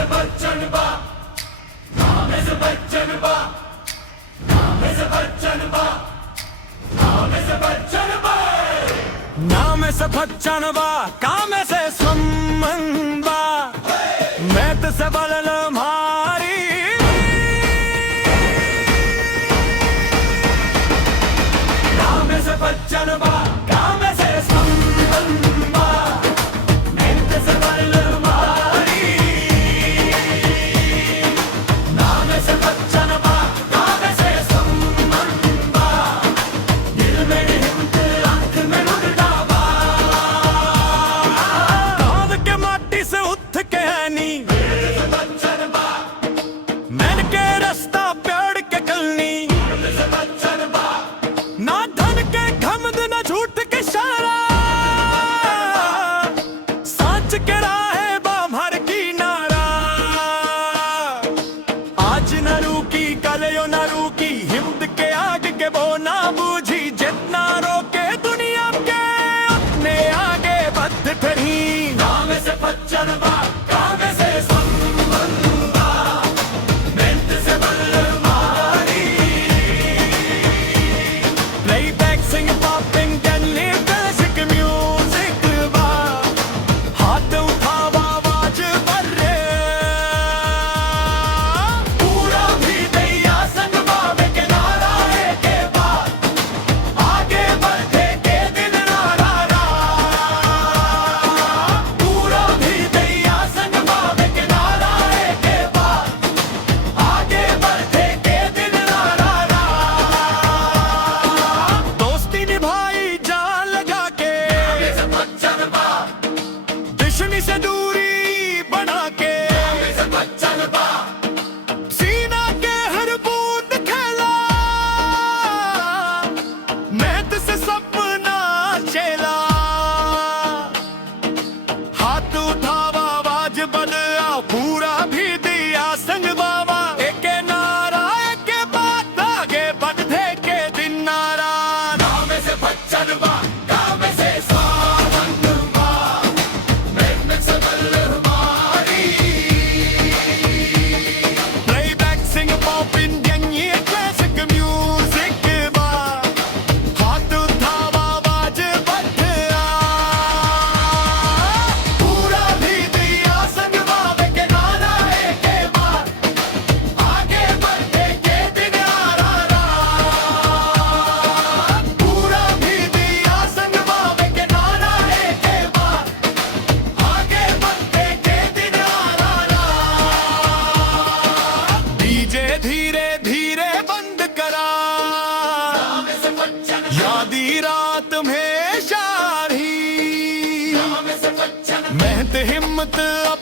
से बच्चन बा, कामे से बच्चन बा, कामे से बच्चन बा, कामे से बच्चन बा, नाम से बच्चन बा, कामे से सम्मन बा, मैत से बलल मारी, नाम से बच्चन बा, कामे से सम्मन बा, मैत से बलल मारी, नाम से बच्चन बा, कामे से सम्मन बा, दिल में हिम्मत आंख में नुरदा बा, कांद के माटी से उठ के आनी, बच्चन बा, मैन के रास्ता पेड़ के कलनी, बच्चन बा, ना धन के घमंड ना झूठ के शारा, सच के राहे बामहर की नारा, आज न रुकी कल यो न रुकी, हिम्मत के आग के वो ना बूझी, जितना रोके दुनिया के अपने आगे बद ठहरी, नाम से बच्चन बा, कामे से सम्मन बा, मैत से बलल मारी, playback sing popping गली classic music बा, हाथ उठावा आवाज भरे, पूरा भी दैया संग बाबे के नारा है के बाद, आगे बढ़े के दिन नारा रा, पूरा भी दैया संग बाबे के नारा है के बाद, आगे बढ़े के दिन नारा रा, दोस्ती निभाई जान लगा के, कामे से बच्चन बा, दुश्मनी से दूरी बना के, कामे से बच्चन बा, सीना के हर बूंद खेला, मेहनत से सपना चेला, हाथ उठावा आवाज बदला, पूरा भी दिया संग बाबा, एक नारा एक बात आगे बढ़े के दिन नारा, कामे से बच्चन बा, कामे से सावन बा, मैत से बलल मारी, playback sing pop Indian ये classic music बा, हाथ उठावा आवाज बदला, पूरा भी दिया संग बाबे के नारा है के बाद, आगे बढ़े के दिन आरा रा, पूरा भी दिया संग बाबे के नारा है के बाद, आगे बढ़े के दिन आरा रा, डीजे धीरे धीरे बंद करा, कामे से बच्चन, यादी रात में शारी, कामे से बच्चन, मेहनत हिम्मत अब